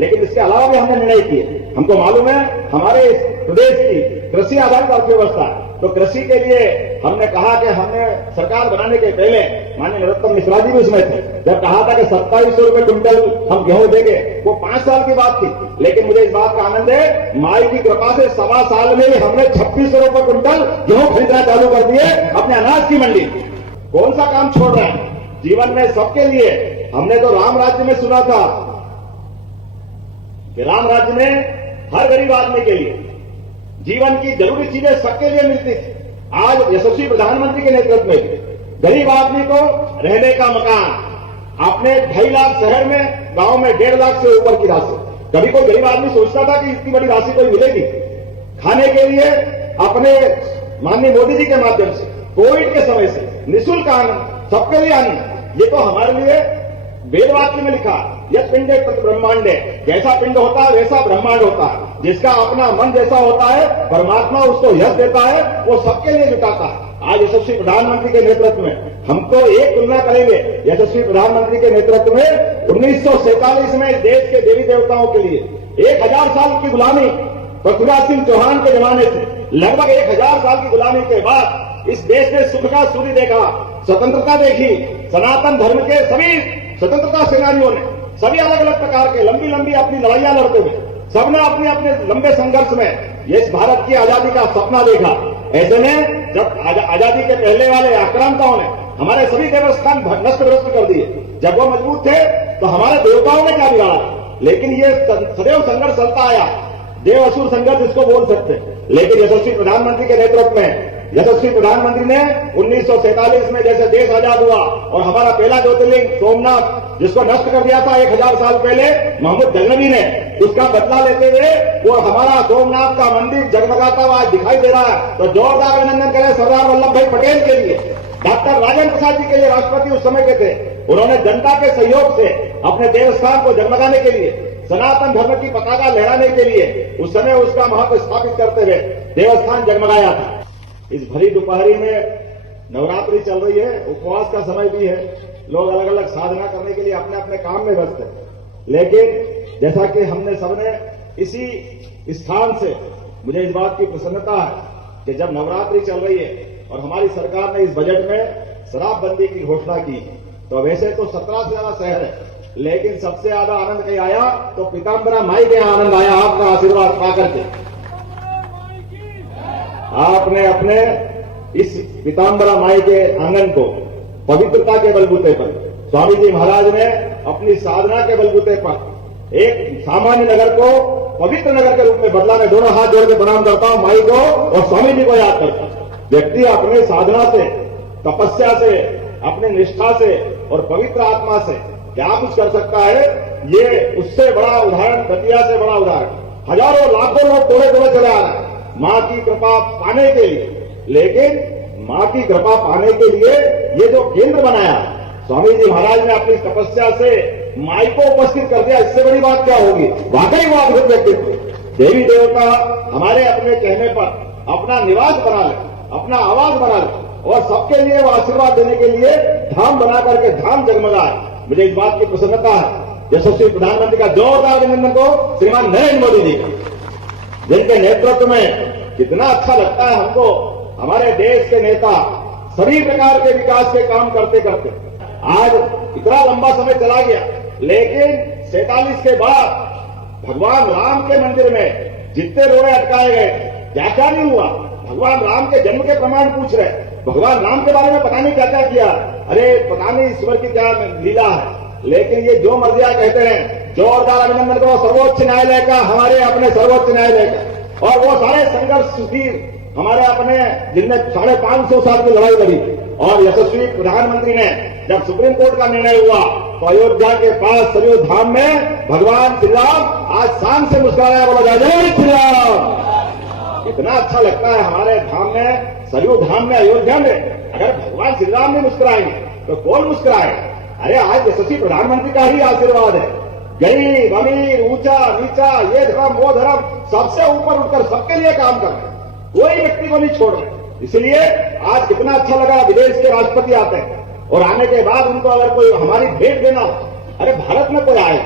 लेकिन इसके अलावा भी हमने निर्णय किए। हमको मालूम है हमारे प्रदेश की कृषि आधारित अर्थव्यवस्था, तो कृषि के लिए हमने कहा कि हमने सरकार बनाने के पहले माननीय नरोत्तम मिश्रा जी भी उसमें थे, जब कहा था कि 2700 रुपए क्विंटल हम गेहूं देंगे, वो 5 साल की बात थी। लेकिन मुझे इस बात का आनंद है, माई की कृपा से 1.25 साल में ही हमने 2600 रुपए क्विंटल गेहूं खरीदना चालू कर दिए अपने अनाज की मंडी। कौन सा काम छोड़ रहे हैं जीवन में सबके लिए। हमने तो राम राज्य में सुना था कि राम राज्य में हर गरीब आदमी के लिए जीवन की जरूरी चीजें सबके लिए मिलती थी। आज यशस्वी प्रधानमंत्री के नेतृत्व में गरीब आदमी को रहने का मकान, अपने 2.5 लाख शहर में, गांव में 1.5 लाख से ऊपर की राशि। कभी कोई गरीब आदमी सोचता था कि इतनी बड़ी राशि कोई मिलेगी खाने के लिए। अपने माननीय मोदी जी के माध्यम से कोविड के समय से निःशुल्क अन्न, सबके लिए अन्न। ये तो हमारे लिए वेद वाक्य में लिखा, यह पिंड ब्रह्मांड है, जैसा पिंड होता है वैसा ब्रह्मांड होता है। जिसका अपना मन जैसा होता है परमात्मा उसको यश देता है, वो सबके लिए जुटाता है। आज यशस्वी प्रधानमंत्री के नेतृत्व में हमको एक तुलना करेंगे, यशस्वी प्रधानमंत्री के नेतृत्व में 1947 में देश के देवी देवताओं के लिए 1000 साल की गुलामी पृथ्वीराज सिंह चौहान के जमाने से, लगभग 1000 साल की गुलामी के बाद इस देश ने सुख का सूर्य देखा, स्वतंत्रता देखी। सनातन धर्म के सभी स्वतंत्रता सेनानियों ने सभी अलग अलग प्रकार के लंबी लंबी अपनी लड़ाइयां लड़ते हुए सबने अपने अपने लंबे संघर्ष में ये इस भारत की आजादी का सपना देखा। ऐसे में जब आजादी के पहले वाले आक्रांताओं ने हमारे सभी देवस्थान नष्ट भ्रष्ट कर दिए, जब वो मजबूत थे तो हमारे देवताओं ने क्या बिगाड़ा, लेकिन ये सदैव संघर्ष चलता आया, देव असुर संघर्ष इसको बोल सकते। लेकिन यशस्वी प्रधानमंत्री के नेतृत्व में, यशस्वी प्रधानमंत्री ने 1947 में जैसे देश आजाद हुआ और हमारा पहला ज्योतिर्लिंग सोमनाथ जिसको नष्ट कर दिया था 1000 साल पहले मोहम्मद गजनवी ने, उसका बदला लेते हुए वो हमारा सोमनाथ का मंदिर जगमगाता हुआ दिखाई दे रहा है। तो जोरदार अभिनंदन करें सरदार वल्लभ भाई पटेल के लिए। डॉक्टर राजेंद्र प्रसाद जी के लिए राष्ट्रपति उस समय के थे, उन्होंने जनता के सहयोग से अपने देवस्थान को जगमगाने के लिए, सनातन धर्म की पताका लहराने के लिए उस समय उसका महत्व स्थापित करते हुए देवस्थान जगमगाया था। इस भरी दोपहरी में नवरात्रि चल रही है, उपवास का समय भी है, लोग अलग अलग साधना करने के लिए अपने अपने काम में व्यस्त हैं। लेकिन जैसा कि हमने सबने इसी स्थान से, मुझे इस बात की प्रसन्नता है कि जब नवरात्रि चल रही है और हमारी सरकार ने इस बजट में शराबबंदी की घोषणा की, तो वैसे तो 17 से ज्यादा शहर है, लेकिन सबसे ज्यादा आनंद कहीं आया तो पीताम्बरा माई के आनंद आया आपका आशीर्वाद पाकर के। आपने अपने इस पीताम्बरा माई के आंगन को पवित्रता के बलबूते पर, स्वामी जी महाराज ने अपनी साधना के बलबूते पर एक सामान्य नगर को पवित्र नगर के रूप में बदला। मैं दोनों हाथ जोड़ के प्रणाम करता हूं माई को और स्वामी जी को याद करता हूं। व्यक्ति अपने साधना से, तपस्या से, अपने निष्ठा से और पवित्र आत्मा से क्या कुछ कर सकता है, ये उससे बड़ा उदाहरण, दतिया से बड़ा उदाहरण। हजारों लाखों लोग दौड़े दौड़े चले आ रहे हैं मां की कृपा पाने के लिए। लेकिन मां की कृपा पाने के लिए ये जो केंद्र बनाया स्वामी जी महाराज ने अपनी तपस्या से माई को उपस्थित कर दिया, इससे बड़ी बात क्या होगी। वाकई वो अद्भुत व्यक्तित्व, देवी देवता हमारे अपने कहने पर अपना निवास बना ले, अपना आवास बना ले और सबके लिए वो आशीर्वाद देने के लिए धाम बना करके धाम जगमगाए। मुझे इस बात की प्रसन्नता है यशस्वी प्रधानमंत्री का जोरदार अभिनंदन को श्रीमान नरेंद्र मोदी जी, जिनके नेतृत्व में कितना अच्छा लगता है हमको। हमारे देश के नेता सभी प्रकार के विकास के काम करते करते आज इतना लंबा समय चला गया, लेकिन 47 के बाद भगवान राम के मंदिर में जितने रोड़े अटकाए गए, क्या क्या नहीं हुआ। भगवान राम के जन्म के प्रमाण पूछ रहे, भगवान राम के बारे में पता नहीं क्या क्या किया। अरे पता नहीं ईश्वर की क्या लीला है, लेकिन ये जो मर्जिया कहते हैं। जोरदार अभिनंदन करो सर्वोच्च न्यायालय का, हमारे अपने सर्वोच्च न्यायालय का, और वो सारे संघर्ष सुधीर हमारे अपने जिनने 550 साल की लड़ाई लड़ी। और यशस्वी प्रधानमंत्री ने जब सुप्रीम कोर्ट का निर्णय हुआ तो अयोध्या के पास सरयू धाम में भगवान श्री राम आज शान से मुस्कुराया, बोला जय श्री राम। इतना अच्छा लगता है हमारे धाम में, सरयू धाम में, अयोध्या में अगर भगवान श्री राम नहीं मुस्कुराएंगे तो कौन मुस्कुराए। अरे आज यशस्वी प्रधानमंत्री का ही आशीर्वाद है। गरीब अमीर, ऊंचा नीचा, ये धर्म वो धर्म, सबसे ऊपर उठकर सबके लिए काम कर रहे हैं, कोई व्यक्ति को नहीं छोड़ रहे। इसलिए आज कितना अच्छा लगा, विदेश के राष्ट्रपति आते हैं और आने के बाद उनको अगर कोई हमारी भेंट देना हो, अरे भारत में कोई आए,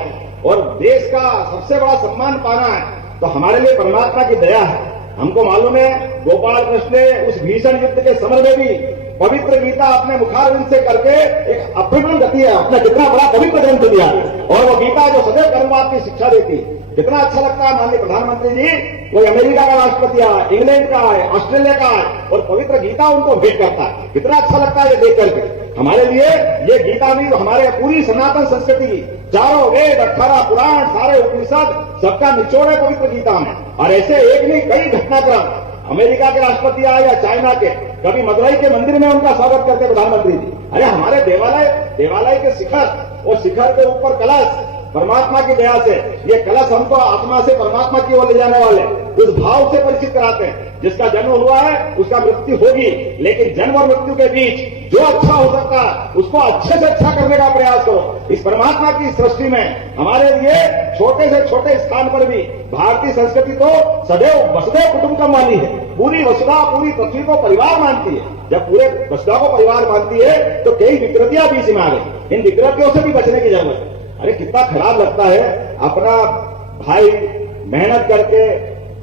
और देश का सबसे बड़ा सम्मान पाना है तो हमारे लिए परमात्मा की दया है। हमको मालूम है गोपाल कृष्ण ने उस भीषण युद्ध के समर में भी पवित्र गीता अपने मुखारविंद से करके एक अप्रतिम गति है, अपना कितना बड़ा पवित्र ग्रंथ दिया और वो गीता जो सदैव कर्मवाद की शिक्षा देती। कितना अच्छा लगता है माननीय प्रधानमंत्री जी, कोई अमेरिका का राष्ट्रपति है, इंग्लैंड का है, ऑस्ट्रेलिया का है और पवित्र गीता उनको भेंट करता है। कितना अच्छा लगता है ये देख करके। हमारे लिए ये गीता भी हमारे पूरी सनातन संस्कृति की चारों वेद, 18 पुराण, सारे उपनिषद सबका निचोड़ है पवित्र गीता में। और ऐसे एक नहीं कई घटनाक्रम अमेरिका के राष्ट्रपति आए या चाइना के, कभी मदुरई के मंदिर में उनका स्वागत करते प्रधानमंत्री जी। अरे हमारे देवालय के शिखर और शिखर के ऊपर कलश, परमात्मा की दया से ये कलश हमको आत्मा से परमात्मा की ओर ले जाने वाले उस भाव से परिचित कराते हैं। जिसका जन्म हुआ है उसका मृत्यु होगी, लेकिन जन्म और मृत्यु के बीच जो अच्छा हो सकता है उसको अच्छे से अच्छा करने का प्रयास करो। इस परमात्मा की सृष्टि में हमारे लिए छोटे से छोटे स्थान पर भी भारतीय संस्कृति तो सदैव वसुधैव कुटुंबकम वाली है। पूरी वसुधा पूरी पृथ्वी को परिवार मानती है। जब पूरे वसुधा को परिवार मानती है तो कई विकृतियां बीच में आ गई। इन विकृतियों से भी बचने की जरूरत है। अरे कितना खराब लगता है, अपना भाई मेहनत करके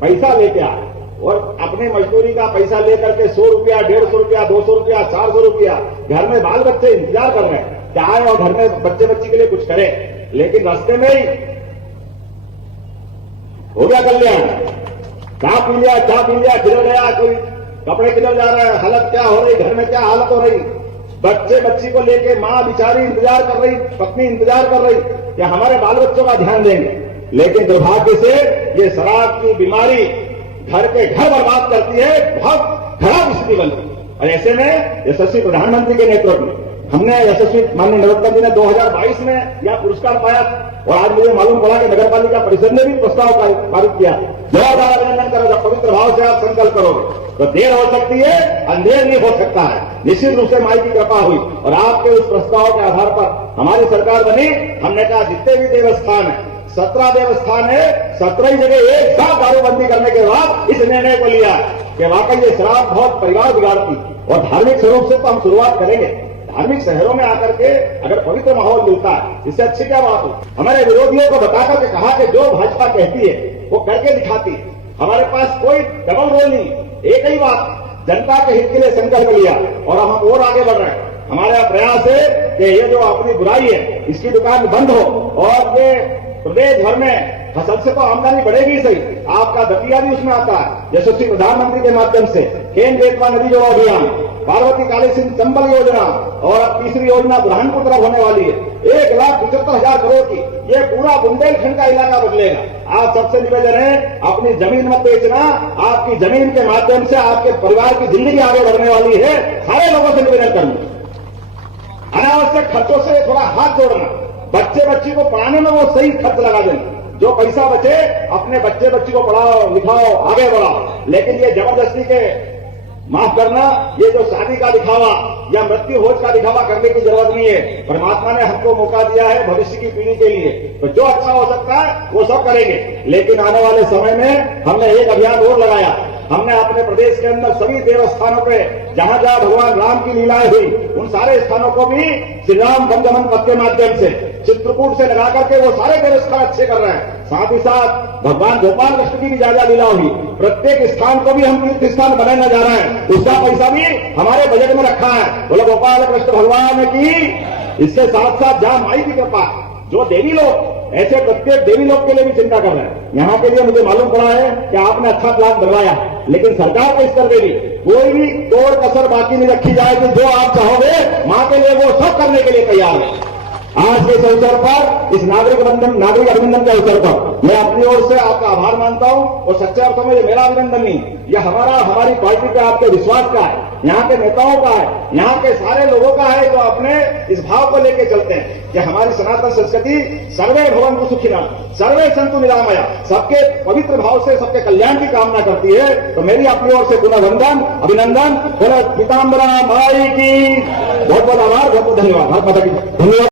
पैसा लेके आए और अपने मजदूरी का पैसा लेकर के 100 रुपया, 150 रुपया, 200 रुपया, 400 रुपया, घर में बाल बच्चे इंतजार कर रहे हैं कि आए और घर में बच्चे बच्ची के लिए कुछ करे, लेकिन रास्ते में ही हो गया कल्याण, चाय पी लिया, किधर गया, कोई कपड़े किधर जा रहा है, हालत क्या हो रही, घर में क्या हालत हो रही, बच्चे बच्ची को लेके मां बेचारी इंतजार कर रही, पत्नी इंतजार कर रही कि हमारे बाल बच्चों का ध्यान देंगे। लेकिन दुर्भाग्य से ये शराब की बीमारी घर के घर बर्बाद करती है, बहुत खराब स्थिति बनती है। और ऐसे में यशस्वी प्रधानमंत्री के नेतृत्व में हमने यशस्वी माननीय नरोत्तम जी ने 2022 में यह पुरस्कार पाया और आज मुझे मालूम पड़ा कि नगर पालिका परिषद ने भी प्रस्ताव पारित किया। जोरदार अभिनंदन करो। जब पवित्र भाव से आप संकल्प करोगे तो देर हो सकती है, अंधेर नहीं हो सकता है। निश्चित रूप से माई की कृपा हुई और आपके उस प्रस्ताव के आधार पर हमारी सरकार बनी। हमने कहा जितने भी देवस्थान है, 17 देवस्थान है, 17 जगह एक साथ दारूबंदी करने के बाद इस निर्णय को लिया कि वाकई ये शराब बहुत परिवार बिगाड़ती और धार्मिक स्वरूप से तो हम शुरुआत करेंगे। धार्मिक शहरों में आकर के अगर पवित्र माहौल मिलता है, इससे अच्छी क्या बात हो। हमारे विरोधियों को बता करके कहा कि जो भाजपा कहती है वो करके दिखाती है। हमारे पास कोई डबल रोल नहीं, एक ही बात, जनता के हित के लिए संकल्प लिया और हम और आगे बढ़ रहे हैं। हमारा प्रयास है कि ये जो अपनी बुराई है इसकी दुकान बंद हो और ये प्रदेश भर में फसल से तो आमदनी बढ़ेगी सही, आपका दतिया भी उसमें आता है। यशस्वी प्रधानमंत्री के माध्यम से केन बेतवा नदी जोड़ो अभियान, पार्वती काली सिंह चंबल योजना और अब तीसरी योजना बुरहानपुर तरफ होने वाली है। 1,75,000 करोड़ की ये पूरा बुंदेलखंड का इलाका बदलेगा। आप सबसे निवेदन है अपनी जमीन मत बेचना, आपकी जमीन के माध्यम से आपके परिवार की जिंदगी आगे बढ़ने वाली है। सारे लोगों से निवेदन करना, अनावश्यक खर्चों से थोड़ा हाथ जोड़ना, बच्चे बच्ची को पढ़ाने में वो सही खर्च लगा देना। जो पैसा बचे अपने बच्चे बच्ची को पढ़ाओ लिखाओ आगे बढ़ाओ। लेकिन ये जबरदस्ती के माफ करना, ये जो शादी का दिखावा या मृत्यु भोज का दिखावा करने की जरूरत नहीं है। परमात्मा ने हमको मौका दिया है भविष्य की पीढ़ी के लिए, तो जो अच्छा हो सकता है वो सब करेंगे। लेकिन आने वाले समय में हमने एक अभियान और लगाया। हमने अपने प्रदेश के अंदर सभी देवस्थानों पे जहां जहां भगवान राम की लीलाएं हुई उन सारे स्थानों को भी श्री राम बंदमन पथ के माध्यम से चित्रकूट से लगा करके वो सारे देवस्थान अच्छे कर रहे हैं। साथ ही साथ भगवान गोपाल कृष्ण की भी ज्यादा लीला हुई, प्रत्येक स्थान को भी हम तीर्थ स्थान बनाने जा रहे हैं। उसका पैसा भी हमारे बजट में रखा है। बोले गोपाल कृष्ण भगवान की। इसके साथ साथ जहां माई की कृपा, जो देवी लोग ऐसे प्रत्येक देवी लोग के लिए भी चिंता कर रहे हैं। यहाँ के लिए मुझे मालूम पड़ा है कि आपने अच्छा प्लान बनवाया, लेकिन सरकार के स्तर पर भी कोई भी तोड़ कसर बाकी नहीं रखी जाएगी। जो आप चाहोगे मां के लिए वो सब करने के लिए तैयार है। आज के इस अवसर पर, इस नागरिक अभिनंदन के अवसर पर मैं अपनी ओर से आपका आभार मानता हूं और सच्चे अर्थों में ये मेरा अभिनंदन नहीं, यह हमारी पार्टी पे आपके विश्वास का है, यहाँ के नेताओं का है, यहाँ के सारे लोगों का है जो अपने इस भाव को लेकर चलते हैं कि हमारी सनातन संस्कृति सर्वे भवन्तु सुखिनः, सर्वे सन्तु निरामया, सबके पवित्र भाव से सबके कल्याण की कामना करती है। तो मेरी अपनी ओर से पुनः वंदन अभिनंदन। बोलो पीताम्बरा माई की बहुत बहुत आभार, बहुत बहुत धन्यवाद। धन्यवाद।